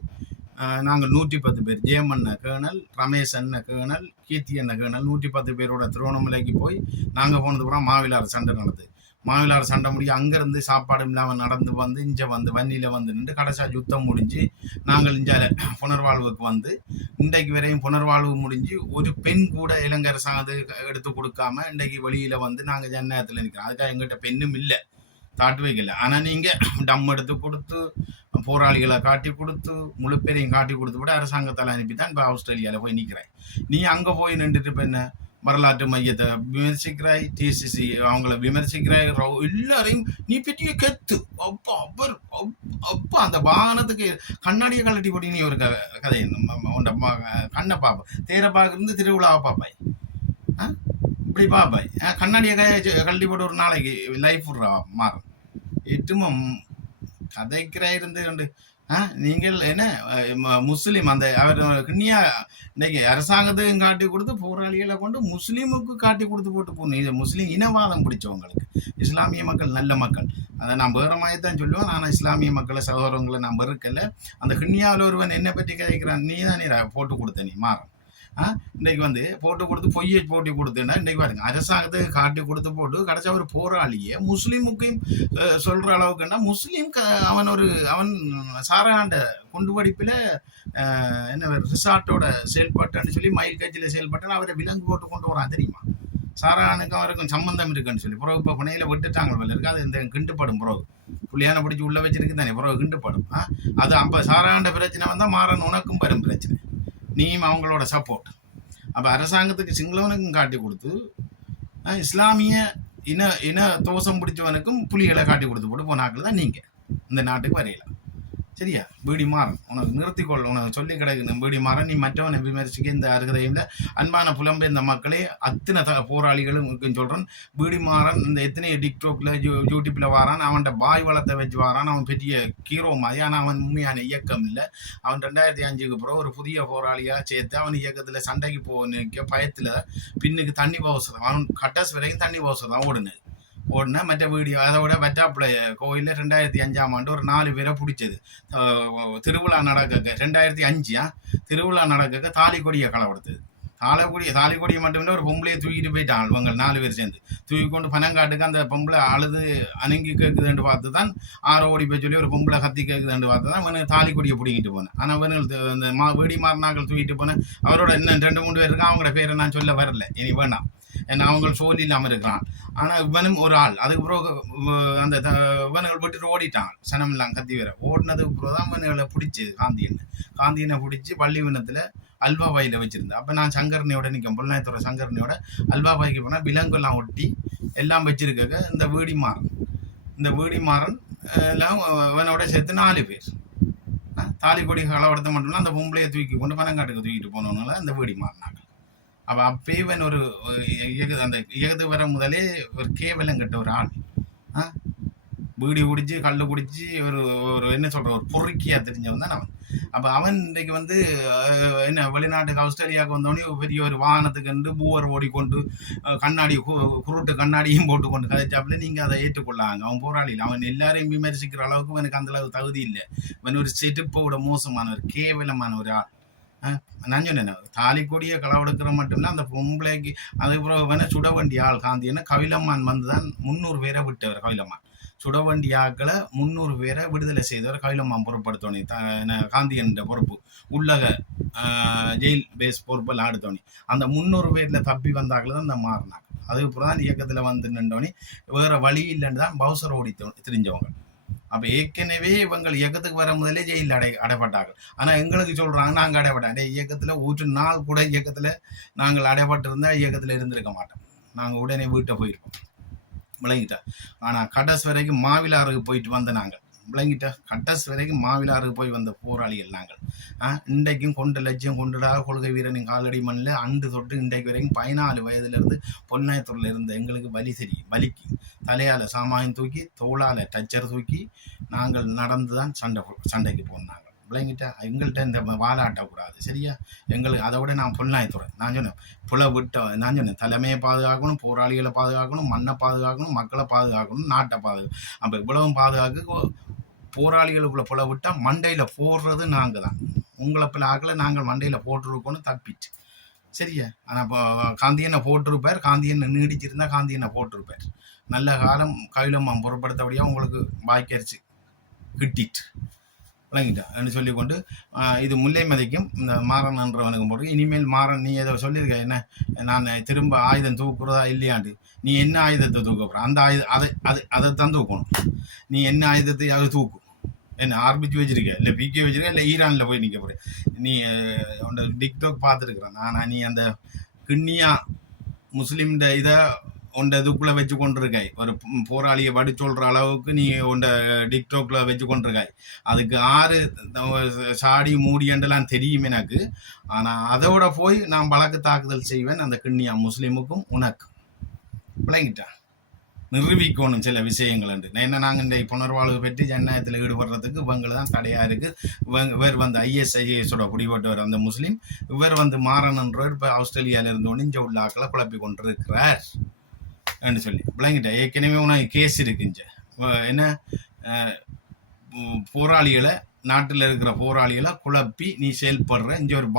நாங்கள் 110 பேர், ஜேமண்ண கேர்னல், ரமேஷ் அண்ண கேர்னல், கீர்த்தி அண்ண கேர்னல் 110 பேரோட திருவண்ணாமலைக்கு போய் நாங்கள் போனதுக்கப்புறம் மாவிலாறு சண்டை நடந்தது. மாவிலாறு சண்டை முடிஞ்சு அங்கேருந்து சாப்பாடும் இல்லாமல் நடந்து வந்து இங்கே வந்து வன்னியில் வந்து நின்று கடைசியாக யுத்தம் முடிஞ்சு நாங்கள் இஞ்சால புனர்வாழ்வுக்கு வந்து இன்றைக்கு வரையும் புனர்வாழ்வு முடிஞ்சு ஒரு பெண் கூட இலங்கை அரசாங்கத்தை எடுத்து கொடுக்காம இன்றைக்கு வெளியில் வந்து நாங்கள் ஜன்னத்தில் நிற்கிறோம். அதுக்காக எங்கிட்ட பெண்ணும் இல்லை, தாட்டு வைக்கல. ஆனால் நீங்கள் டம் எடுத்து கொடுத்து போராளிகளை காட்டி கொடுத்து முழு பேரையும் காட்டி கொடுத்து விட அரசாங்கத்தால் அனுப்பி தான் இப்போ ஆஸ்திரேலியாவில் போய் நிற்கிறேன். நீ அங்கே போய் நின்றுட்டு இப்போ என்ன வரலாற்று மையத்தை விமர்சிக்கிறாய், டிசிசி அவங்கள விமர்சிக்கிறாய், எல்லாரையும் நீ பெரிய கெத்து அப்பா அவர் அப்பா அந்த வாகனத்துக்கு கண்ணாடியை கழட்டி போட்டி நீ ஒரு கதை உண்ட கண்ணை பார்ப்பேன் தேரை பார்க்கறது திருவிழாவை பார்ப்பாய் இப்படி பார்ப்பாய் கண்ணாடியை கழட்டி போட்டு ஒரு நாளைக்கு லைஃப் மாறும் எட்டுமம் கதைக்கிற இருந்து கொண்டு நீங்கள் என்ன முஸ்லீம் அந்த அவர் கிண்ணியா இன்னைக்கு அரசாங்கத்தையும் காட்டி கொடுத்து போராளிகளை கொண்டு முஸ்லீமுக்கு காட்டி கொடுத்து போட்டு போகணும். இது முஸ்லீம் இனவாதம் பிடிச்சவங்களுக்கு. இஸ்லாமிய மக்கள் நல்ல மக்கள், அதை நான் வேற மாதிரிதான் சொல்லுவேன். ஆனால் இஸ்லாமிய மக்களை சகோதரங்களை நான் வெறுக்கல. அந்த கிண்ணியாவில் ஒருவன் என்னை பற்றி கதைக்கிறான், நீ தான் நீ போட்டு கொடுத்த நீ மாறும் இன்றைக்கு வந்து போட்டு கொடுத்து பொய்யை போட்டி கொடுத்துன்னா இன்றைக்கு பாருங்க அரசாங்கத்துக்கு காட்டி கொடுத்து போட்டு கடைசி ஒரு போராளியே முஸ்லீமுக்கையும் சொல்கிற அளவுக்குன்னா முஸ்லீம் அவன் சாராண்ட குண்டு படிப்பில் என்ன ரிசார்ட்டோட செயல்பாட்டுன்னு சொல்லி மயில் கட்சியில் செயல்பட்டான்னு அவரை விலங்கு போட்டு கொண்டு வரான் தெரியுமா. சாரானுக்கும் அவருக்கும் சம்பந்தம் இருக்குன்னு சொல்லி புறவு இப்போ புனையில் விட்டுட்டாங்க போல இருக்கு. அது இந்த கிண்டுப்படும் புறவு புள்ளியான பிடிச்சி உள்ள வச்சிருக்கு தானே புறவு கிண்டுப்படும். அது அப்போ சாராண்ட பிரச்சனை வந்தால் மாறன் உனக்கும் பெரும் பிரச்சனை, நீயும் அவங்களோட சப்போர்ட். அப்போ அரசாங்கத்துக்கு சிங்களவனுக்கும் காட்டி கொடுத்து இஸ்லாமிய இன தோஷம் பிடிச்சவனுக்கும் புலிகளை காட்டி கொடுத்து போட்டு போனாக்கள் தான் நீங்கள் இந்த நாட்டுக்கு வரையலாம். சரியா பீடி மாறன் உனக்கு நிறுத்திக்கொள்ள உனக்கு சொல்லி கிடக்கு பீடி மாறன். நீ மற்றவனை விமர்சிக்க இந்த அருகதையில் அன்பான புலம்பெயர்ந்த மக்களே அத்தனை போராளிகளும் சொல்கிறேன். பீடி மாறன் இந்த எத்தனை டிக்டாக்ல யூடியூப்பில் வாரான், அவன்கிட்ட பாய் வளத்தை வச்சு வாரான். அவன் பெரிய ஹீரோ மாதிரி, ஆனால் அவன் உண்மையான இயக்கம் இல்லை. அவன் 2005க்கு அப்புறம் ஒரு புதிய போராளியாக சேர்த்து அவன் இயக்கத்தில் சண்டைக்கு போக நிற்க பயத்தில் பின்னுக்கு தண்ணி பவசம் அவன் கட்டாஸ் வரைக்கும் தண்ணி பவசம் தான் ஓடுன மற்ற வீடியோ. அதை விட வெட்டாப்புல கோயிலில் 2005ஆம் ஆண்டு ஒரு 4 பேரை பிடிச்சது. திருவிழா நடக்க 2005 திருவிழா நடக்க தாலிக்கொடியை களவெடுத்தது. தாலிக்கொடியை மட்டுமில்லை ஒரு பொம்பளையை தூக்கிட்டு போயிட்டாங்க இவங்க 4 பேர் சேர்ந்து தூக்கி கொண்டு பனங்காட்டுக்கு அந்த பொம்பளை அழுது அணுங்கி கேட்குதுன்னு பார்த்து தான் ஓடி போய் சொல்லி ஒரு பொம்பளை கத்தி கேட்குதுன்னு பார்த்து தான் இவனு தாலிக்கொடியை பிடிக்கிட்டு போனேன். ஆனால் இவனுக்கு இந்த வீடி மாறினாக்கள் தூக்கிட்டு போனேன். அவரோட இன்னும் 2-3 பேர் இருக்கான். அவங்களோட பேரை நான் சொல்ல வரல, இனி வேண்டாம், ஏன்னா அவங்க சோல் இல்லாமல் இருக்கிறான். ஆனால் இவனும் ஒரு ஆள். அதுக்கப்புறம் அந்த இவனுகள் விட்டுட்டு ஓடிட்டான். சனம் இல்லாம் கத்தி வேற ஓடினதுக்கு அப்புறம் தான் இவனுகளை பிடிச்சது காந்தியனை பிடிச்சி பள்ளிவனத்தில் அல்வாபாயில் வச்சிருந்தேன். அப்போ நான் சங்கரனையோட நிற்கும் பொள்ளாயத்தோட சங்கரனையோட அல்வாபாய்க்கு போனால் விலங்கெல்லாம் ஒட்டி எல்லாம் வச்சிருக்க இந்த வீடி மாறன் எல்லாம் இவனோட சேர்த்து 4 பேர் தாலிக்கொடி களவெடுத்த மட்டும்னா அந்த பொம்பளையை தூக்கி கொண்டு பனங்காட்டுக்கு தூக்கிட்டு போனோம்னால இந்த வீடி மாறினாங்க. அப்போ அப்பேவன் ஒரு அந்த இயக்கத்துக்கு வர முதலே ஒரு கேவலம் கட்ட ஒரு ஆள் பீடி குடிச்சு கல் குடிச்சு ஒரு என்ன சொல்கிற ஒரு பொறுக்கியாக தெரிஞ்சவன் தான் அவன். அப்போ அவன் இன்றைக்கு வந்து என்ன வெளிநாட்டுக்கு ஆஸ்திரேலியாவுக்கு வந்தோடனே பெரிய ஒரு வாகனத்துக்கு பூவர் ஓடிக்கொண்டு கண்ணாடி குருட்டு கண்ணாடியும் போட்டுக்கொண்டு கதைச்சாப்புல நீங்கள் அதை ஏற்றுக்கொள்ளாங்க. அவன் போராளியில் அவன் எல்லாரையும் விமர்சிக்கிற அளவுக்கு அவனுக்கு அந்தளவு தகுதி இல்லை. அவன் ஒரு செருப்போட மோசமான ஒரு கேவலமான ஒரு ஆள். நான் சொன்னேன் தாலிக்கொடியை களவெடுக்கிற மட்டும்தான் அந்த பொம்பளைக்கு. அதுக்கப்புறம் வேணா சுடவண்டி ஆள் காந்தியன்னு கவிலம்மான் வந்து தான் 300 பேரை விட்டவர். கவிலம்மான் சுடவண்டி ஆக்களை 300 பேரை விடுதலை செய்தவர் கவிலம்மான் பொறுப்படுத்தோனி காந்தியன் பொறுப்பு உள்ளக ஜெயில் பேஸ் பொறுப்பெல்லாம் எடுத்தோனி அந்த 300 பேரில் தப்பி வந்தாக்கள் தான் இந்த மாறினாங்க. அதுக்கப்புறம் தான் இயக்கத்தில் வந்து நின்றோன்னே வேறு வழி இல்லைன்னு தான் பவுசர் ஓடி திரிஞ்சவங்க. அப்போ ஏற்கனவே இவங்கள் இயக்கத்துக்கு வர முதலே ஜெயிலில் அடைப்பட்டார்கள். ஆனால் எங்களுக்கு சொல்கிறாங்க நாங்கள் அடைப்பட்டோம். இயக்கத்தில் ஒரு நாள் கூட இயக்கத்தில் நாங்கள் அடைப்பட்டு இருந்தால் இயக்கத்தில் இருந்திருக்க மாட்டோம். நாங்கள் உடனே வீட்டை போயிருப்போம். விளங்கிட்டா. ஆனால் கடைசி வரைக்கும் மாவிலாறுக்கு போயிட்டு வந்த நாங்கள் விளங்கிட்ட. கடைசி வரைக்கும் மாவிலாறுக்கு போய் வந்த போராளிகள் நாங்கள். இன்றைக்கும் கொண்ட லட்சியம் கொண்டுடா கொள்கை வீரனின் காலடி மண்ணில் அன்று தொட்டு இன்றைக்கு வரைக்கும் 14 வயதுலேருந்து பொன்னாயத்தூரில் இருந்த எங்களுக்கு வலி தெரியும். வலிக்கு தலையால் சாமாயம் தூக்கி தோளால் டச்சர் தூக்கி நாங்கள் நடந்து தான் சண்டைக்கு போனாங்க. விளங்கிட்டா. எங்கள்கிட்ட இந்த வாலாட்டக்கூடாது சரியா. எங்களுக்கு அதை விட நான் பொன்னாயத்துறை நான் சொன்னேன் புல விட்ட நான் சொன்னேன் தலைமையை பாதுகாக்கணும், போராளிகளை பாதுகாக்கணும், மண்ணை பாதுகாக்கணும், மக்களை பாதுகாக்கணும், நாட்டை பாதுகாக்கணும். அப்போ இவ்வளவும் பாதுகாக்க போராளிகளுக்குள்ள புல விட்டால் மண்டையில் போடுறது நாங்கள் தான். உங்களை பிள்ளை ஆக்களை நாங்கள் மண்டையில் போட்டிருக்கோன்னு தப்பிச்சு சரியா. ஆனால் இப்போ காந்தியனை போட்டிருப்பார், காந்தியனை நீடிச்சிருந்தா காந்தியனை போட்டிருப்பார். நல்ல காலம் கையிலம்மா பொருட்படுத்தபடியாக உங்களுக்கு வாய்க்கரிச்சு கிட்டிட்டு விளங்கிட்டா சொல்லிக்கொண்டு இது முல்லை மதிக்கும் இந்த மாறன் என்றவனுக்கும் போட்டு இனிமேல் மாறன் நீ ஏதோ சொல்லியிருக்க என்ன நான் திரும்ப ஆயுதம் தூக்குறதா இல்லையாண்டு. நீ என்ன ஆயுதத்தை தூக்க போகிற அந்த அதை தான் தூக்கணும். நீ என்ன ஆயுதத்தை அது தூக்கும். என்ன ஆர்பிச்சு வச்சிருக்க இல்லை பிகே வச்சிருக்க இல்லை ஈரானில் போய் நிற்க போகிறேன். நீ உன்னோட டிக்டாக் பார்த்துருக்குறேன். ஆனால் நீ அந்த கிண்ணியா முஸ்லீம்ட இதை உண்ட இதுக்குள்ளே வச்சு கொண்டிருக்காய். ஒரு போராளியை வடி சொல்கிற அளவுக்கு நீ உண்ட டிக்டாக்ல வச்சு கொண்டிருக்காய். அதுக்கு 6 சாடி மூடியண்டெல்லாம் தெரியும் எனக்கு. ஆனால் அதோட போய் நான் வழக்கு தாக்குதல் செய்வேன் அந்த கிண்ணியா முஸ்லீமுக்கும் உனக்கும். விளங்கிட்டா. நிரூபிக்கணும் சில விஷயங்கள் உண்டு. என்ன நாங்கள் இந்த புனர்வாழ்வு பெற்று ஜனநாயகத்தில் ஈடுபடுறதுக்கு இவங்களை தான் தடையாக இருக்குது. இவர் வந்து ISISோட குடிபட்டவர் அந்த முஸ்லீம். இவர் வந்து மாறனன்றவர் இப்போ ஆஸ்திரேலியாவில் இருந்து இஞ்ச உள்ள ஆக்களை குழப்பி கொண்டிருக்கிறார் என்று சொல்லி விளங்கிட்டா. ஏற்கனவே உனக்கு கேஸ் இருக்குஞ்ச என்ன போராளிகளை நாட்டில் இருக்கிற போராளிகளை குழப்பி நீ செயல்படுற இங்கே ஒரு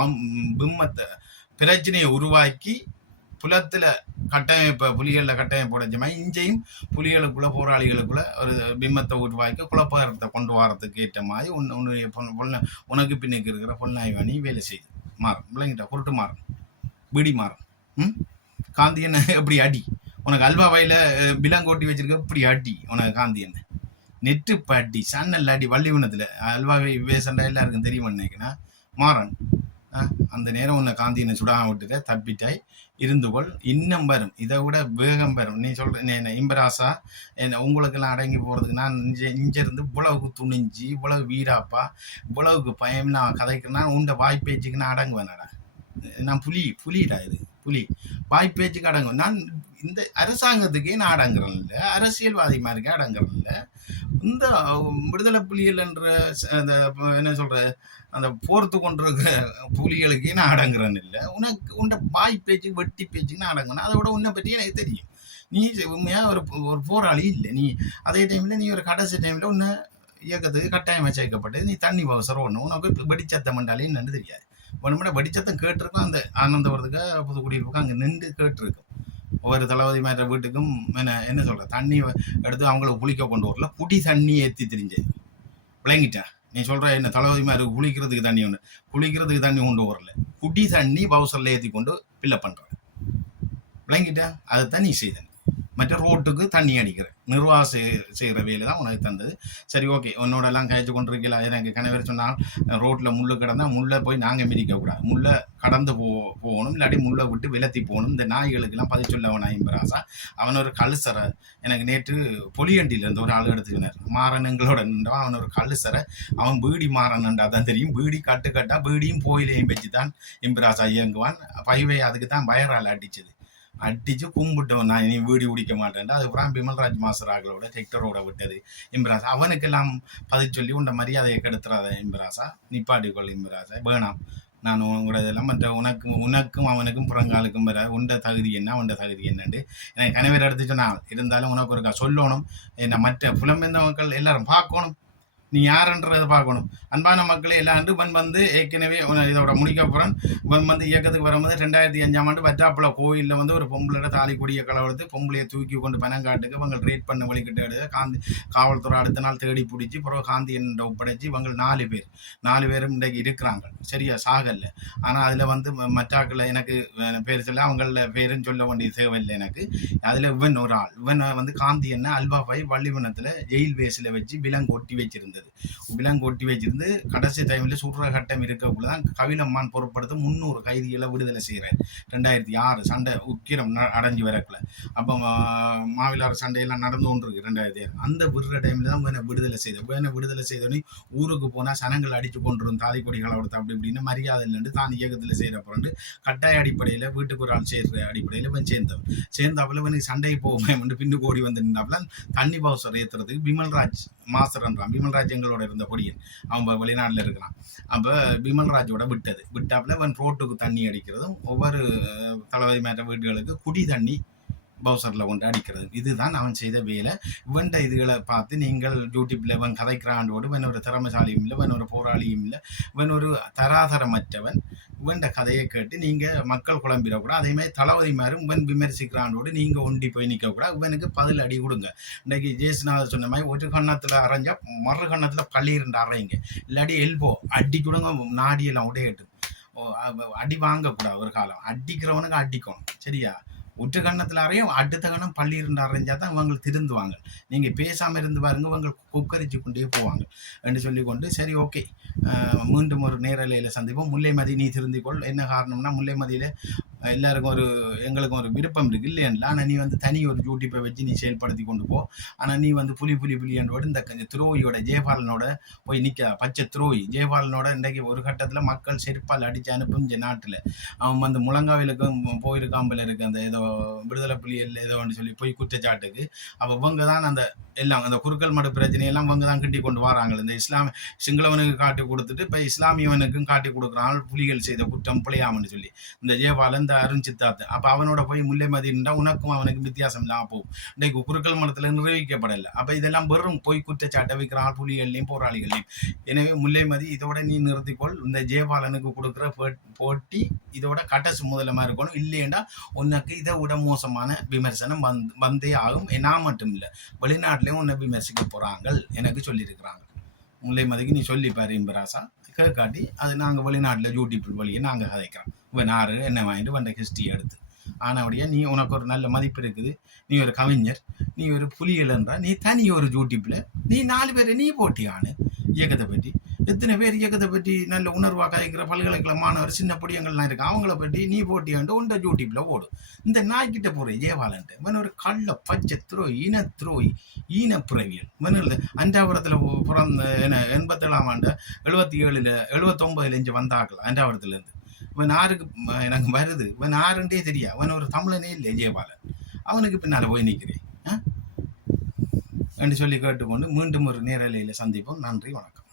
பிம்மத்தை பிரச்சனையை உருவாக்கி புலத்தில் கட்டமைப்பை புலிகளில் கட்டமைப்பு உடைஞ்ச மாதிரி இஞ்சையும் புலிகளுக்குள்ள போராளிகளுக்குள்ள ஒரு பிம்மத்தை உருவாக்கி குழப்பத்தை கொண்டு வரத்துக்கு ஏற்ற மாதிரி உன்னுடைய உனக்கு பின்னுக்கு இருக்கிற பொன்னாய்வாணி வேலை செய்யுது. மாறும் விளங்கிட்டா. பொருட்டு மாறும் பிடி மாறும். காந்தியனை எப்படி அடி உனக்கு அல்வா வயல பிலங்கோட்டி வச்சிருக்க இப்படி அடி உனக்கு காந்தியனை நெட்டு பாட்டி சன்னல் அடி வள்ளிவனத்தில் அல்வாவை வேசண்டா எல்லாருக்கும் தெரியுமா நினைக்கினா மாறன். அந்த நேரம் உன்னை காந்தியனை சுடாம விட்டுட்ட தப்பிட்டாய் இருந்துகொள். இன்னும் வரும் இதை விட வேகம் வரும். நீ சொல்ற இம்பராசா என்ன உங்களுக்கெல்லாம் அடங்கி போகிறதுக்கு நான் இருந்து இவ்வளவுக்கு துணிஞ்சு இவ்வளவு வீராப்பா இவ்வளவுக்கு பயம் நான் கதைக்கிறேன்னா உண்ட வாய்ப்பேச்சுக்கு நான் அடங்குவேனடா. நான் புலிடா இது புலி வாய்ப்பேச்சுக்கு அடங்கும். நான் இந்த அரசாங்கத்துக்கே நான் அடங்குறேன் இல்லை, அரசியல்வாதி மாதிரிக்கே அடங்குறேன் இல்லை. இந்த விடுதலை புலிகள் என்ற அந்த என்ன சொல்ற அந்த போர்த்து கொண்டிருக்கிற புலிகளுக்கே நான் அடங்குறேன்னு இல்லை. உனக்கு உண்ட வாய் பேச்சு வெட்டி பேச்சுக்கு நான் அடங்கணும். அதை விட உன்னை பற்றி எனக்கு தெரியும். நீ உண்மையாக ஒரு போராளி இல்லை. நீ அதே டைமில் நீ ஒரு கடைசி டைமில் உன்னை இயக்கத்துக்கு கட்டாயமாக சேர்க்கப்பட்டது. நீ தண்ணி அவசரம் ஒன்று உனக்கு வெடிச்சத்தம் பண்ணாலே என்னன்னு தெரியாது. ஒன்று வெடிச்சத்தம் கேட்டிருக்கோம். அந்த ஆனந்தவரத்துக்கு புதுக்குடியிருப்புக்கு அங்கே நின்று கேட்டிருக்கும். ஒவ்வொரு தளபதி மேற வீட்டுக்கும் என்ன சொல்ற தண்ணி எடுத்து அவங்களுக்கு குளிக்க கொண்டு வரல, குடி தண்ணி ஏற்றி திரிஞ்சது. விளங்கிட்டா. நீ சொல்ற என்ன தளபதி மாதிரி குளிக்கிறதுக்கு தண்ணி ஒன்று குளிக்கிறதுக்கு தண்ணி கொண்டு வரல, குடி தண்ணி பவுசரில் ஏற்றி கொண்டு ஃபில்லப் பண்ற. விளங்கிட்டா. அதுதான் நீ செய்த. மற்ற ரோட்டுக்கு தண்ணி அடிக்கிற நிர்வாகம் செய்கிற வேலை தான் உனக்கு தந்தது. சரி ஓகே உன்னோட எல்லாம் கழிச்சு கொண்டிருக்கல. எனக்கு கணவர் சொன்னால் ரோட்டில் முள்ளு கிடந்தால் முள்ளை போய் நாங்கள் மிதிக்கக்கூடாது, முள்ளை கடந்து போகணும், இல்லாட்டி முள்ளை விட்டு விலத்தி போகணும். இந்த நாய்களுக்கெல்லாம் பதில் சொல்லவனா இம்பராசா. அவன் ஒரு கழுசரை எனக்கு நேற்று பொலியண்டியிலேருந்து ஒரு ஆள் எடுத்துக்கினார். மாறனுங்களோட நின்றவன் அவன் ஒரு கழுசரை. அவன் பீடி மாறனண்டா தான் தெரியும். பீடி கட்டுக்கட்டா பீடியும் போயிலையும் வச்சு தான் இம்பராசா இயங்குவான். பைவை அதுக்கு தான் பயரால் அடிச்சது. அடிச்சு கும்பிட்டவன் நான் இனி வீடு பிடிக்க மாட்டேன். அதுக்கப்புறம் பிமல்ராஜ் மாஸ்டர் ஆக்களோட டெக்டரோட விட்டது இம்பராசா. அவனுக்கெல்லாம் பதில் சொல்லி உண்ட மரியாதையை கெடுத்துறாத இம்பராசா, நிப்பாட்டிக்கொள் இம்பராசா, வேணாம். நான் உங்களோட இதெல்லாம் மற்ற உனக்கும் அவனுக்கும் புறங்காலுக்கும் வர உண்ட தகுதி என்ன உண்ட தகுதி என்னண்டு எனக்கு கணவர் எடுத்து சொன்னால் இருந்தாலும் உனக்கு ஒருக்கா சொல்லணும். என்ன மற்ற புலம்பெயர்ந்த மக்கள் எல்லாரும் பார்க்கணும். நீ யாருன்றதை பார்க்கணும். அன்பான மக்களே, எல்லாம் இவன் வந்து ஏற்கனவே இதோட முடிக்க போகிறான். இவன் வந்து இயக்கத்துக்கு வரும்போது 2005 வற்றாப்புல கோயிலில் வந்து ஒரு பொம்பளை தாலி கொடியை களவெடுத்து பொம்பளையை தூக்கி கொண்டு பனங்காட்டுக்கு இவங்க ரேட் பண்ண வழிகிட்டு எடுத்து காவல்துறை அடுத்த நாள் தேடி பிடிச்சி பிறகு காந்தி என்ற ஒப்படைச்சி இவங்க 4 பேரும் இன்றைக்கு இருக்கிறாங்க. சரியா, சாகல்ல. ஆனால் அதில் வந்து மற்றாக்களை எனக்கு பேர் சொல்ல அவங்கள பேரும் சொல்ல வேண்டிய தேவையில்லை எனக்கு. அதில் இவன் ஒரு ஆள், இவன் வந்து காந்தி என்ன அல்வாபாய் வள்ளிவனத்தில் ஜெயில் பேஸில் வச்சு விலங்கு ஒட்டி வச்சிருந்தது. விலங்கு ஒட்டி வச்சிருந்து கடைசி டைமில் சுடுற கட்டம் இருக்கக்குள்ளதான் கபிலம்மான் பொருட்படுத்த 300 கைதிகளை விடுதலை செய்கிறார். 2006 சண்டை உக்கிரம் அடைஞ்சு வரக்குள்ள. அப்போ மாவிலாறு சண்டையெல்லாம் நடந்து கொண்டு இருக்கு 2006. அந்த விடுற டைமில் தான் வேணை விடுதலை செய்தோடனே ஊருக்கு போனால் சனங்கள் அடித்து கொண்டிருந்த தாலி கொடிகளை கொடுத்தா அப்படி இப்படின்னு மரியாதை இல்லைன்னு தான் இயக்கத்தில் செய்கிற பிறகு கட்டாய அடிப்படையில் வீட்டுக்கு ஒரு ஆள் சேர்ற அடிப்படையில் இவன் சேர்ந்தாப்புல இவனுக்கு சண்டைக்கு போவேன் பின்னுக்கு ஓடி வந்து நின்றாப்புல தண்ணி பவுசர் ஏற்றுறதுக்கு பிமல்ராஜ் மாஸ்டர்ன்றான். பிமல்ராஜ் எங்களோட இருந்த பொடியன், அவன் வெளிநாட்டில் இருக்கிறான். அப்போ பிமல்ராஜோட விட்டாப்புல இவன் ரோட்டுக்கு தண்ணி அடிக்கிறதும் ஒவ்வொரு தளபதி மேட்ட வீடுகளுக்கு குடி தண்ணி பவுசரில் கொண்டு அடிக்கிறது. இதுதான் அவன் செய்த வேலை. இவன்ட இதுகளை பார்த்து நீங்கள் யூடியூப்பில் இவன் கதைக்கிறாண்டோடு இவன் ஒரு திறமைசாலியும் இல்லை, இவன் ஒரு போராளியும் இல்லை, இவன் ஒரு தராதரமற்றவன். இவன்ட கதையை கேட்டு நீங்கள் மக்கள் குழம்பிடக்கூடாது. அதேமாதிரி தளபதி மாதிரியும் இவன் விமர்சிக்கிறாண்டோடு நீங்கள் ஒண்டி போய் நிற்கக்கூடாது. இவனுக்கு பதில் அடி கொடுங்க. இன்றைக்கி ஜேசுநாதர் சொன்ன மாதிரி ஒரு கண்ணத்தில் அரைஞ்சா மறு கண்ணத்தில் பள்ளியிருந்து அரைங்க, இல்லாடி எல்போ அடி கொடுங்க, நாடியெல்லாம் உடையட்டு. அடி வாங்கக்கூடாது. ஒரு காலம் அடிக்கிறவனுக்கு அடிக்கணும். சரியா, ஒற்று கண்ணத்தில் அறையும் அடுத்த கண்ணம் பள்ளி இருந்து அரைஞ்சால் தான் இவங்க திருந்துவாங்க. நீங்கள் பேசாமல் இருந்து பாருங்க, இவங்க குக்கரிச்சு கொண்டே போவாங்க என்று சொல்லிக்கொண்டு சரி ஓகே, மீண்டும் ஒரு நேரலையில் சந்திப்போம். முல்லைமதி நீ திருந்திக்கொள். என்ன காரணம்னா முல்லைமதியில் எல்லாருக்கும் எங்களுக்கும் ஒரு விருப்பம் இருக்குது இல்லையா. ஆனால் நீ வந்து தனி ஒரு யூடியூப்பை வச்சு நீ செயல்படுத்தி கொண்டு போ. ஆனால் நீ வந்து புலி என்றோடு இந்த துரோகியோட ஜெயபாலனோட போய் நிற்க, பச்சை துரோகி ஜெயபாலனோட இன்றைக்கு ஒரு கட்டத்தில் மக்கள் செருப்பால் அடித்து அனுப்பும் நாட்டில் அவன் வந்து முழங்காவிலுக்கும் போயிருக்காம்பல இருக்கு அந்த ஏதோ விடுதலை புலிகள் ஏதோ சொல்லி போய் குற்றச்சாட்டுக்கு. அப்போ இவங்க தான் அந்த எல்லாம் அந்த குறுக்கல் மடு பிரச்சனையெல்லாம் இவங்க தான் கிட்டி கொண்டு வராங்க. இந்த சிங்களவனுக்கு காட்டி கொடுத்துட்டு இப்போ இஸ்லாமியவனுக்கும் காட்டி கொடுக்குறாங்க புலிகள் செய்த குற்றம் பிழையாமன்னு சொல்லி இந்த ஜெயபாலன் இந்த அருண் சித்தார்த்து. அப்போ அவனோட போய் முல்லைமதினா உனக்கும் அவனுக்கு வித்தியாசம் இல்லாமல் போகும். இன்றைக்கு குறுக்கல் மடத்தில் நிர்வகிக்கப்படலை. அப்போ இதெல்லாம் வெறும் போய் குற்றச்சாட்டை வைக்கிறான் புலிகள்லையும் போராளிகள்லையும். எனவே முல்லைமதி இதோட நீ நிறுத்திக்கொள். இந்த ஜெயபாலனுக்கு கொடுக்குற போட்டி இதோட கட்டசு முதலமாக இருக்கணும். இல்லைன்னா உனக்கு இதை விட மோசமான விமர்சனம் வந்தே ஆகும். நான் மட்டும் இல்லை, வெளிநாட்டிலையும் உன்னை விமர்சிக்க போகிறாங்க எனக்கு சொல்லியிருக்கிறாங்க. முல்லைமதிக்கு நீ சொல்லிப்பாரு இம்பராசா கேட்காட்டி அது நாங்கள் வெளிநாட்டில் யூடியூப் வழியை நாங்கள் கதைக்கிறோம். இவன் ஆறு என்ன வாங்கிட்டு வந்த ஹிஸ்ட்ரி எடுத்து. ஆனபடியா நீ உனக்கு ஒரு நல்ல மதிப்பு இருக்குது, நீ ஒரு கவிஞர், நீ ஒரு புலிகள்ன்றா, நீ தனி ஒரு யூடியூப்பில் நீ 4 பேரை நீ போட்டியானு இயக்கத்தை பற்றி. எத்தனை பேர் இயக்கத்தை பற்றி நல்ல உணர்வாக கதைக்கிற பல்கலைக்கழக மாணவர் சின்ன பொடியங்கள்லாம் இருக்கு, அவங்கள பற்றி நீ போட்டியாண்டு உண்ட யூடியூப்பில் ஓடும். இந்த நாய்கிட்ட போகிற ஜெயபாலன்ட்டு இவன் ஒரு கள்ள பச்சை துரோகி ஈனப்புறவியல். இவன் அஞ்சாவரத்தில் பிறந்த 87ஆம் ஆண்டு 79 இங்கே வந்தாக்கல அஞ்சாவரத்துலேருந்து. இவன் யாருக்கு எனக்கு வருது, இவன் யாருன்றே தெரியா, அவன் ஒரு தமிழனே இல்லை ஜெயபாலன். அவனுக்கு பின்னால் போய் நிற்கிறேன் என்று சொல்லி கேட்டுக்கொண்டு மீண்டும் ஒரு நேரலையில் சந்திப்போம். நன்றி, வணக்கம்.